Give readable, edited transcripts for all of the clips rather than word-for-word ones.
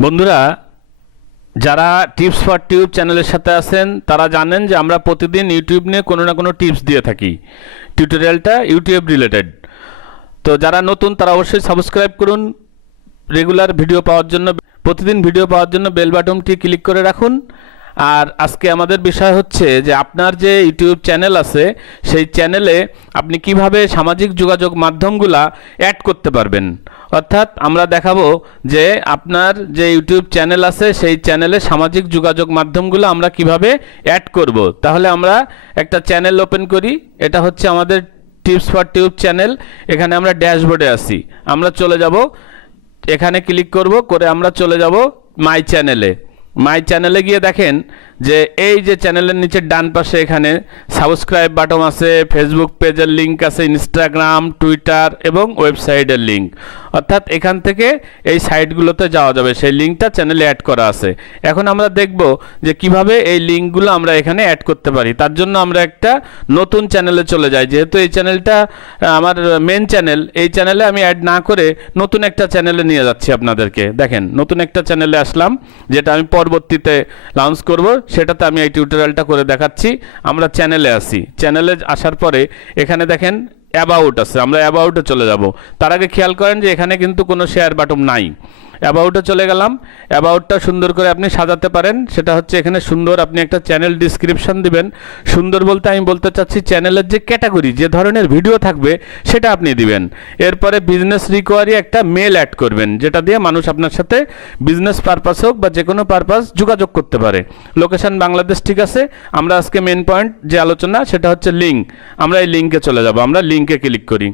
বন্ধুরা, যারা tips for tube চ্যানেলের সাথে আছেন তারা জানেন যে আমরা প্রতিদিন ইউটিউব নিয়ে কোনো না কোনো টিপস দিয়ে থাকি। টিউটোরিয়ালটা ইউটিউব রিলেটেড। তো যারা নতুন তারা অবশ্যই সাবস্ক্রাইব করুন। রেগুলার ভিডিও পাওয়ার জন্য, প্রতিদিন ভিডিও পাওয়ার জন্য বেল বাটনটি ক্লিক করে রাখুন। আর আজকে আমাদের বিষয় হচ্ছে যে আপনার যে ইউটিউব চ্যানেল আছে সেই চ্যানেলে আপনি কিভাবে সামাজিক যোগাযোগ মাধ্যমগুলা অ্যাড করতে পারবেন। অর্থাৎ আমরা দেখাবো যে আপনার যে ইউটিউব চ্যানেল আছে সেই চ্যানেলে সামাজিক যোগাযোগ মাধ্যমগুলো আমরা কিভাবে অ্যাড করব। তাহলে আমরা একটা চ্যানেল ওপেন করি। এটা হচ্ছে আমাদের টিপস ফর টিউব চ্যানেল। এখানে আমরা ড্যাশবোর্ডে আছি। আমরা চলে যাব, এখানে ক্লিক করব, করে আমরা চলে যাব মাই চ্যানেলে। মাই চ্যানেলে গিয়ে দেখেন যে এই যে চ্যানেলের নিচে ডান পাশে এখানে সাবস্ক্রাইব বাটন আছে, ফেসবুক পেজের লিঙ্ক আছে, ইনস্টাগ্রাম, টুইটার এবং ওয়েবসাইটের লিঙ্ক। অর্থাৎ এখান থেকে এই সাইটগুলোতে যাওয়া যাবে, সেই লিঙ্কটা চ্যানেলে অ্যাড করা আছে। এখন আমরা দেখব যে কিভাবে এই লিঙ্কগুলো আমরা এখানে অ্যাড করতে পারি। তার জন্য আমরা একটা নতুন চ্যানেলে চলে যাই। যেহেতু এই চ্যানেলটা আমার মেন চ্যানেল, এই চ্যানেলে আমি অ্যাড না করে নতুন একটা চ্যানেলে নিয়ে যাচ্ছি আপনাদেরকে। দেখেন, নতুন একটা চ্যানেলে আসলাম, যেটা আমি পরবর্তীতে লঞ্চ করব, সেটাতে আমি এই টিউটোরিয়ালটা করে দেখাচ্ছি। আমরা চ্যানেলে আসি। চ্যানেলে আসার পরে এখানে দেখেন অ্যাবাউট আছে, আমরা অ্যাবাউটে চলে যাব। তার আগে খেয়াল করেন যে এখানে কিন্তু কোনো শেয়ার বাটন নাই। অ্যাবাউটে চলে গেলাম। অ্যাবাউটটা সুন্দর করে আপনি সাজাতে পারেন। সেটা হচ্ছে এখানে সুন্দর আপনি একটা চ্যানেল ডিসক্রিপশন দিবেন। সুন্দর বলতে আমি বলতে চাচ্ছি চ্যানেলের যে ক্যাটাগরি, যে ধরনের ভিডিও থাকবে সেটা আপনি দিবেন। এরপরে বিজনেস রিকোয়ারি একটা মেল অ্যাড করবেন, যেটা দিয়ে মানুষ আপনার সাথে বিজনেস পারপাস হোক বা যে কোনো পারপাস যোগাযোগ করতে পারে। লোকেশন বাংলাদেশ, ঠিক আছে। আমরা আজকে মেন পয়েন্ট যে আলোচনা সেটা হচ্ছে লিঙ্ক। আমরা এই লিঙ্কে চলে যাব। আমরা লিঙ্কে ক্লিক করি।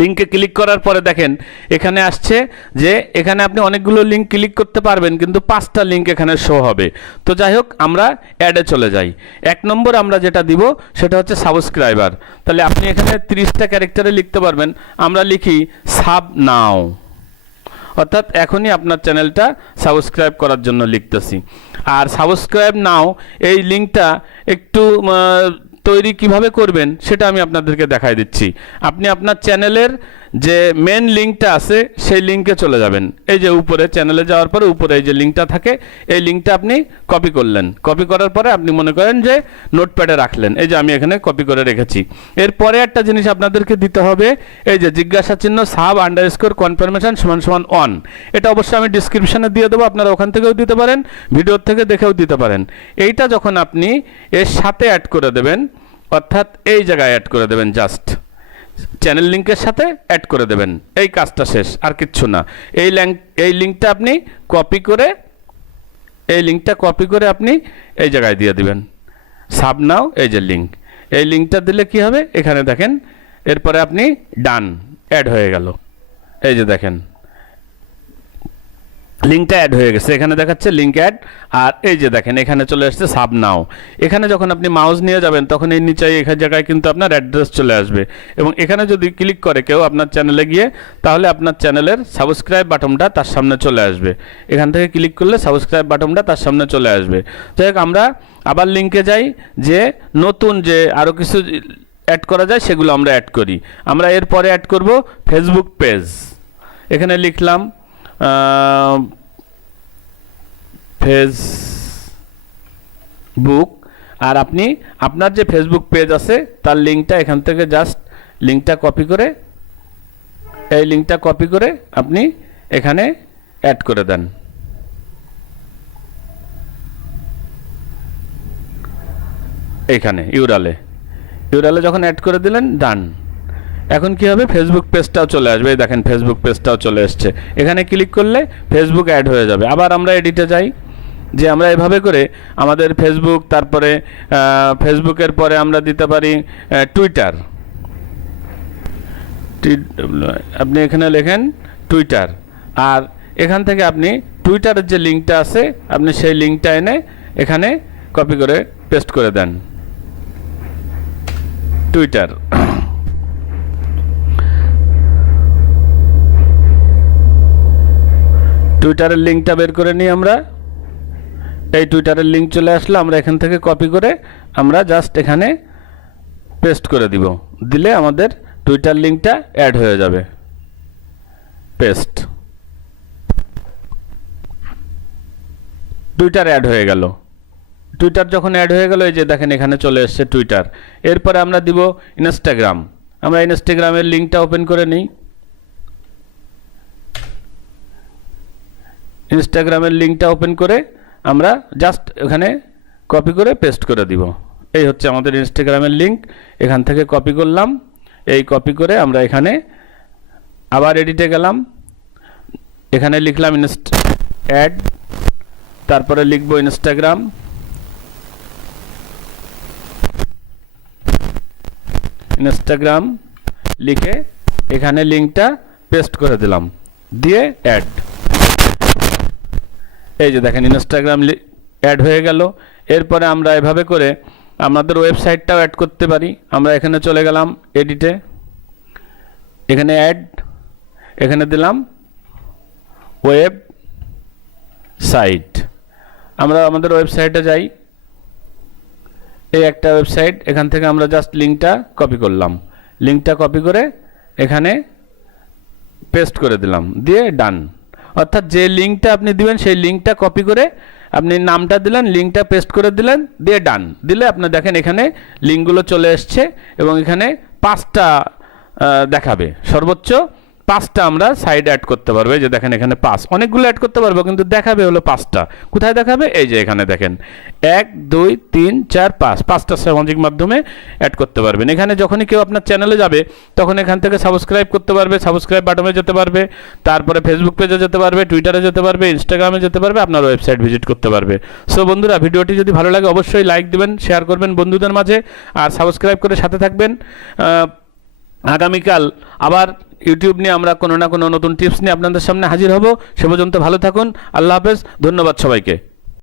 লিঙ্কে ক্লিক করার পরে দেখেন এখানে আসছে যে এখানে আপনি অনেকগুলো লিঙ্ক ক্লিক করতে পারবেন, কিন্তু 5টা লিঙ্ক এখানে শো হবে। তো যাই হোক, আমরা অ্যাডে চলে যাই। 1 নম্বর আমরা যেটা দিব সেটা হচ্ছে সাবস্ক্রাইবার। তাহলে আপনি এখানে 30টা ক্যারেক্টারে লিখতে পারবেন। আমরা লিখি সাব নাও, অর্থাৎ এখনই আপনার চ্যানেলটা সাবস্ক্রাইব করার জন্য লিখতেছি। আর সাবস্ক্রাইব নাও এই লিঙ্কটা একটু তৈরি কিভাবে করবেন সেটা আমি আপনাদেরকে দেখাই দিচ্ছি। আপনি আপনার চ্যানেলের যে মেন লিঙ্কটা আছে সেই লিঙ্কে চলে যাবেন। এই যে উপরে চ্যানেলে যাওয়ার পরে উপরে এই যে লিঙ্কটা থাকে, এই লিঙ্কটা আপনি কপি করলেন। কপি করার পরে আপনি মনে করেন যে নোটপ্যাডে রাখলেন। এই যে আমি এখানে কপি করে রেখেছি। এরপরে একটা জিনিস আপনাদেরকে দিতে হবে, এই যে জিজ্ঞাসা চিহ্ন সাব আন্ডারস্কোর কনফার্মেশন সমান সমান অন। এটা অবশ্যই আমি ডিসক্রিপশনে দিয়ে দেবো, আপনারা ওখান থেকেও দিতে পারেন, ভিডিওর থেকে দেখেও দিতে পারেন। এইটা যখন আপনি এর সাথে অ্যাড করে দেবেন, অর্থাৎ এই জায়গায় অ্যাড করে দেবেন, জাস্ট চ্যানেল লিঙ্কের সাথে অ্যাড করে দেবেন। এই কাজটা শেষ, আর কিচ্ছু না। এই লিঙ্কটা আপনি কপি করে, এই লিঙ্কটা কপি করে আপনি এই জায়গায় দিয়ে দিবেন। সাব নাও, এই যে লিঙ্ক, এই লিঙ্কটা দিলে কি হবে এখানে দেখেন। এরপরে আপনি ডান, অ্যাড হয়ে গেল। এই যে দেখেন লিঙ্কটা অ্যাড হয়ে গেছে, এখানে দেখাচ্ছে লিঙ্ক অ্যাড। আর এই যে দেখেন এখানে চলে আসছে সাব নাও। এখানে যখন আপনি মাউস নিয়ে যাবেন তখন এই নিচে এখানে জায়গায় কিন্তু আপনার অ্যাড্রেস চলে আসবে। এবং এখানে যদি ক্লিক করে কেউ আপনার চ্যানেলে গিয়ে, তাহলে আপনার চ্যানেলের সাবস্ক্রাইব বাটনটা তার সামনে চলে আসবে। এখান থেকে ক্লিক করলে সাবস্ক্রাইব বাটনটা তার সামনে চলে আসবে। যাই হোক, আমরা আবার লিঙ্কে যাই, যে নতুন যে আরও কিছু অ্যাড করা যায় সেগুলো আমরা অ্যাড করি। আমরা এরপরে অ্যাড করব ফেসবুক পেজ। এখানে লিখলাম ফেসবুক। আর আপনি আপনার যে ফেসবুক পেজ আছে তার লিঙ্কটা এখান থেকে জাস্ট লিঙ্কটা কপি করে, এই লিঙ্কটা কপি করে আপনি এখানে অ্যাড করে দেন। এইখানে ইউরালে যখন অ্যাড করে দিলেন, ডান। এখন কি হবে, ফেসবুক পেজটাও চলে আসবে। এই দেখেন ফেসবুক পেজটাও চলে এসছে। এখানে ক্লিক করলে ফেসবুক অ্যাড হয়ে যাবে। আবার আমরা এডিটে যাই, যে আমরা এভাবে করে আমাদের ফেসবুক, তারপরে ফেসবুকের পরে আমরা দিতে পারি টুইটার। আপনি এখানে লেখেন টুইটার। আর এখান থেকে আপনি টুইটারের যে লিঙ্কটা আছে আপনি সেই লিঙ্কটা এনে এখানে কপি করে পেস্ট করে দেন। টুইটার, টুইটারের লিঙ্কটা বের করে নিই আমরা। এই টুইটারের লিঙ্ক চলে আসলো, আমরা এখান থেকে কপি করে আমরা জাস্ট এখানে পেস্ট করে দিব। দিলে আমাদের টুইটার লিঙ্কটা অ্যাড হয়ে যাবে। পেস্ট। টুইটার অ্যাড হয়ে গেল। টুইটার যখন অ্যাড হয়ে গেল, এই যে দেখেন এখানে চলে এসছে টুইটার। এরপরে আমরা দিব ইনস্টাগ্রাম। আমরা ইনস্টাগ্রামের লিঙ্কটা ওপেন করে নিই। ইনস্টাগ্রামের লিঙ্কটা ওপেন করে আমরা জাস্ট এখানে কপি করে পেস্ট করে দিব। এই হচ্ছে আমাদের ইনস্টাগ্রামের লিঙ্ক। এখান থেকে কপি করলাম। এই কপি করে আমরা এখানে আবার এডিটে গেলাম, এখানে লিখলাম অ্যাড, তারপরে লিখব ইনস্টাগ্রাম, ইনস্টাগ্রাম লিখে এখানে লিঙ্কটা পেস্ট করে দিলাম, দিয়ে অ্যাড। এই যে দেখেন ইনস্টাগ্রাম অ্যাড হয়ে গেল। এরপরে আমরা এভাবে করে আমাদের ওয়েবসাইটটাও অ্যাড করতে পারি। আমরা এখানে চলে গেলাম এডিটে, এখানে অ্যাড, এখানে দিলাম ওয়েবসাইট। আমরা আমাদের ওয়েবসাইটে যাই, এই একটা ওয়েবসাইট, এখান থেকে আমরা জাস্ট লিঙ্কটা কপি করলাম, লিঙ্কটা কপি করে এখানে পেস্ট করে দিলাম, দিয়ে ডান। অর্থাৎ যে লিঙ্কটা আপনি দিবেন সেই লিঙ্কটা কপি করে আপনি নামটা দিলেন, লিঙ্কটা পেস্ট করে দিলেন, দিয়ে ডান দিলে আপনি দেখেন এখানে লিঙ্কগুলো চলে এসছে এবং এখানে 5টা দেখাবে, সর্বোচ্চ 5টা আমরা সাইড অ্যাড করতে পারবো। এই যে দেখেন এখানে 5, অনেকগুলো অ্যাড করতে পারবো কিন্তু দেখাবে হলো 5টা। কোথায় দেখাবে? এই যে এখানে দেখেন 1 2 3 4 5, 5টা সামাজিক মাধ্যমে অ্যাড করতে পারবেন। এখানে যখনই কেউ আপনার চ্যানেলে যাবে তখন এখান থেকে সাবস্ক্রাইব করতে পারবে, সাবস্ক্রাইব বাটনে যেতে পারবে, তারপরে ফেসবুক পেজে যেতে পারবে, টুইটারে যেতে পারবে, ইনস্টাগ্রামে যেতে পারবে, আপনার ওয়েবসাইট ভিজিট করতে পারবে। সো বন্ধুরা, ভিডিওটি যদি ভালো লাগে অবশ্যই লাইক দিবেন, শেয়ার করবেন বন্ধুদের মাঝে, আর সাবস্ক্রাইব করে সাথে থাকবেন। আগামীকাল আবার ইউটিউব নিয়ে আমরা কোনো না কোনো নতুন টিপস নিয়ে আপনাদের সামনে হাজির হব। সে পর্যন্ত ভালো থাকুন। আল্লাহ হাফেজ। ধন্যবাদ সবাইকে।